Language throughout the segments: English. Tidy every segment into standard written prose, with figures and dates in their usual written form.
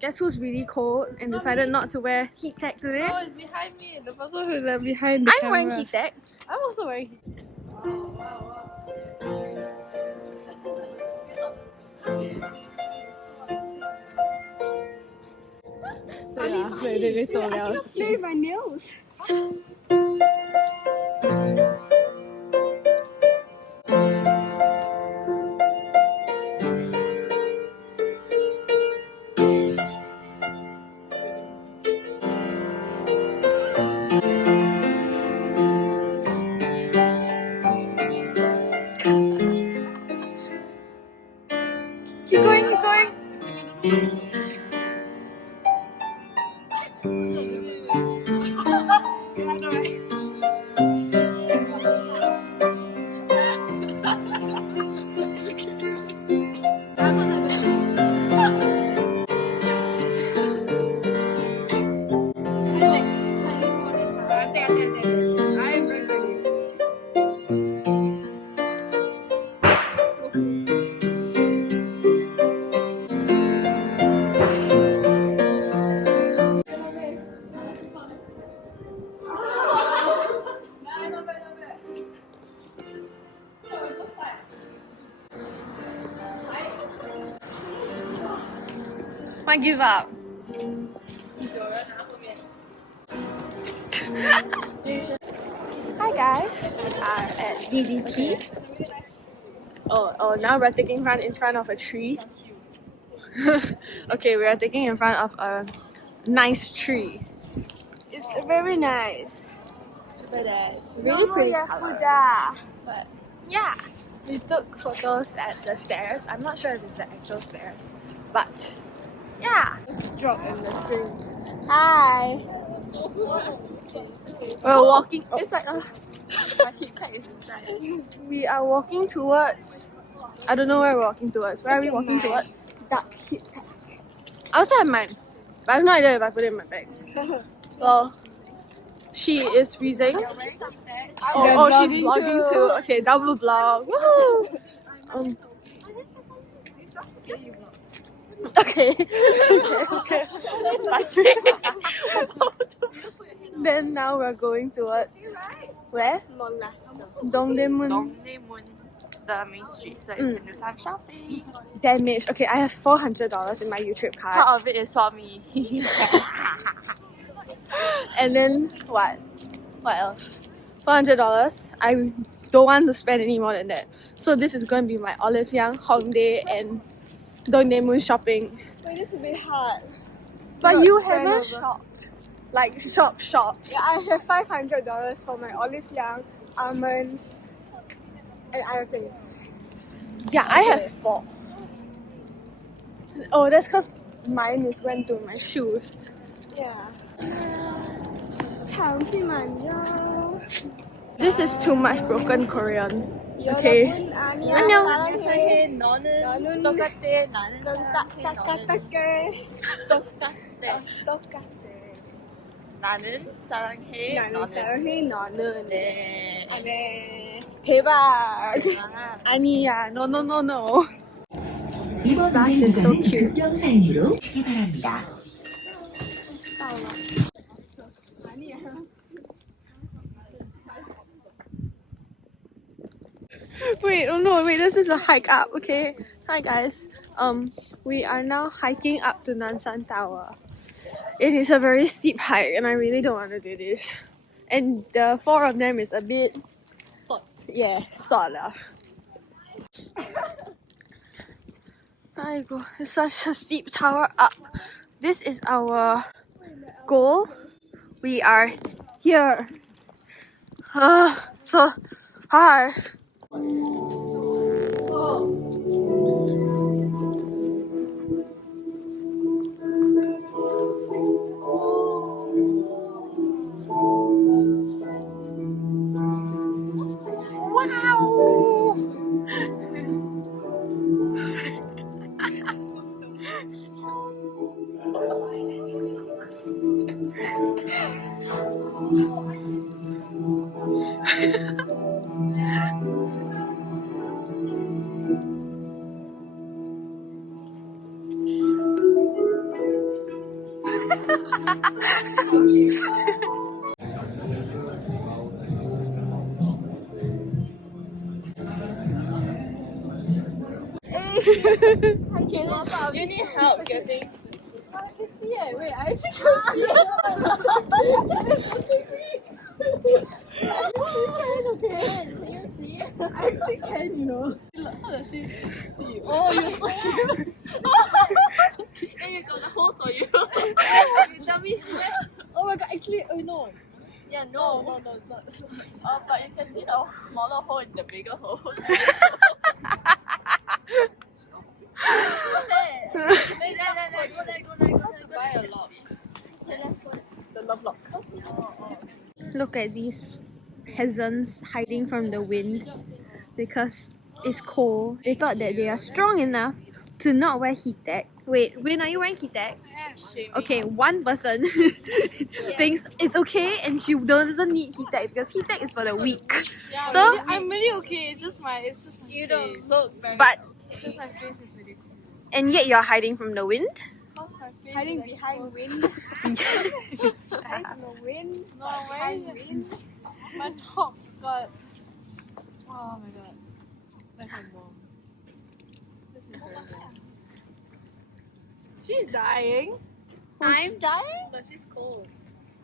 Guess who's really cold and decided not to wear heat tech today? Oh, it's behind me. The person who's like behind the I'm camera. wearing heat tech. I'm also wearing heat I cannot play with my nails. Keep going, keep going. I'm very nice. I give up. Hi guys, we are at DDP. Oh, now we're taking run in front of a tree. Okay, we are taking in front of a nice tree. It's very nice. Super nice. Really pretty color. But yeah, we took photos at the stairs. I'm not sure if it's the actual stairs, but yeah. Let's drop in the sink. Hi. We're walking. It's like a. My Kit Kat is inside. We are walking towards. I don't know where we're walking towards. Where are we walking towards? Duck Kit Kat. I also have mine, but I have no idea if I put it in my bag. Well, she is freezing. Oh, she's vlogging too. Okay, double vlog. Woohoo! Okay. Then now we're going towards where? Dongdaemun. The main street, so you can do some shopping. Damage. Okay, I have $400 in my YouTube card. Part of it is for me. And then what? What else? $400. I don't want to spend any more than that. So this is going to be my Olive Young, Hongdae, and Dongdaemun shopping. Wait, this is a bit hard. But Not you spend haven't over. shopped. Like shop. Yeah, I have $500 for my Olive Young, almonds, and other things. Yeah, I have 4. Oh, that's because mine is went to my shoes. Yeah. This is too much broken Korean. Okay. 안녕. 너는 똑같대. 나는 사랑해. 나는 사랑해. 나는 사랑해. 너는. 네. 네. 대박. 아니야. No. This bus is so cute. 급경사인으로 시기 바랍니다. Wait, this is a hike up, okay? Hi guys. We are now hiking up to Namsan Tower. It is a very steep hike and I really don't want to do this. And the 4 of them is a bit sort lah. Aigo, it's such a steep tower up. This is our goal. We are here. So hard. You need help getting. I can see it. Wait, I actually can see it. Can you see it? I actually can, you know. How does she see? Oh, you're so cute. And you got the holes for you. You tell me where? Oh my god, actually, oh no. Yeah, No, it's not. But you can see the smaller hole in the bigger hole. Buy a lock. The love lock. Look at these peasants hiding from the wind because it's cold. They thought that they are strong enough to not wear heat tech. Wait, Wynne, are you wearing heat tech? Okay, one person thinks it's okay and she doesn't need heat tech because heat tech is for the weak. So, I'm really okay. It's just my You don't look very. but Because my face is really cool. and yet you're hiding from the wind. Hiding behind wind. Hiding from the wind. No, behind wind. My top got. Oh my god. That's so warm. This is very warm. She's dying. I'm dying? No, she's cold.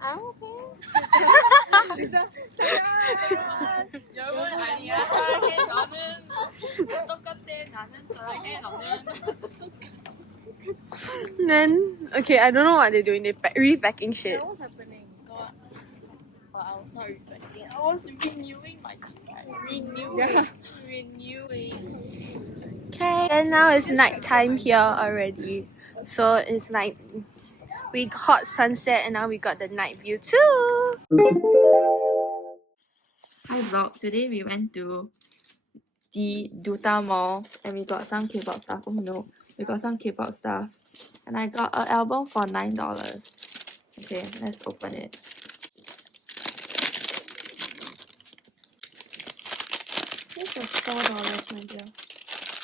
I'm okay. 여러분 아니야. 사랑해 너는 똑같아. 나는 사랑해 너는. Then, okay, I don't know what they're doing. They're repacking shit. What's happening? Well, I was not reflecting. I was renewing my renewing. Yeah. Renewing. Okay, and now it's nighttime here already. So it's like we got sunset and now we got the night view too. Hi vlog. Today we went to the Duta Mall and we got some K-pop stuff. Oh no, we got some K-pop stuff. And I got an album for $9. Okay, let's open it. This was $4, my dear.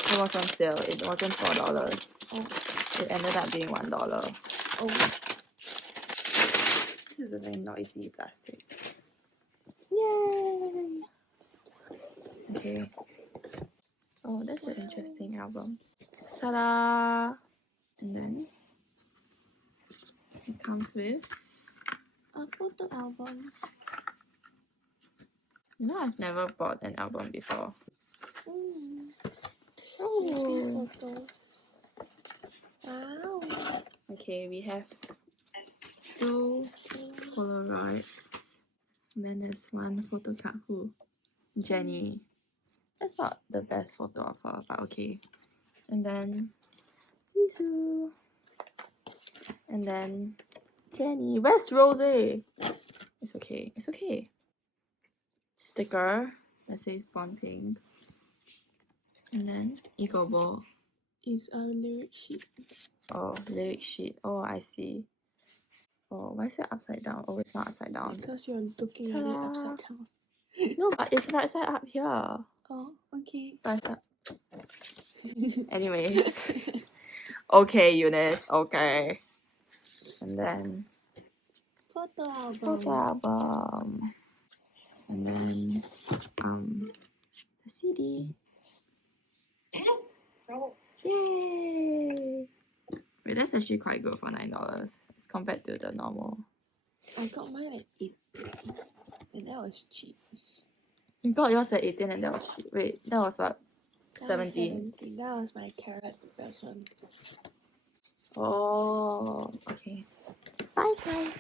It was on sale. It wasn't $4. Oh, it ended up being $1. Oh. This is a very noisy plastic. Yay! Okay. Oh, that's an interesting album. Ta-da! And then it comes with a photo album. You know, I've never bought an album before. Oh. Wow. Okay, we have 2 Polaroids. And then there's one photo card. Who? Jenny. That's not the best photo of her, but okay. And then Jisoo. And then Jenny. Where's Rose? It's okay. It's okay. Sticker that says Born Pink. And then Ego Bowl. Is our lyric sheet. Oh, lyric sheet. Oh, I see. Oh, why is it upside down? Oh, it's not upside down. Because you're looking at it upside down. No, but it's right side up here. Oh, okay. Right up. Anyways. Okay, Eunice. Okay. And then Photo album. photo album. And then the CD. Yay! Wait, that's actually quite good for $9 as compared to the normal. I got mine at 8. And that was cheap. You got yours at 18 and that was cheap. Wait, that was what? That was 17. That was my carrot version. Oh, okay. Bye, guys.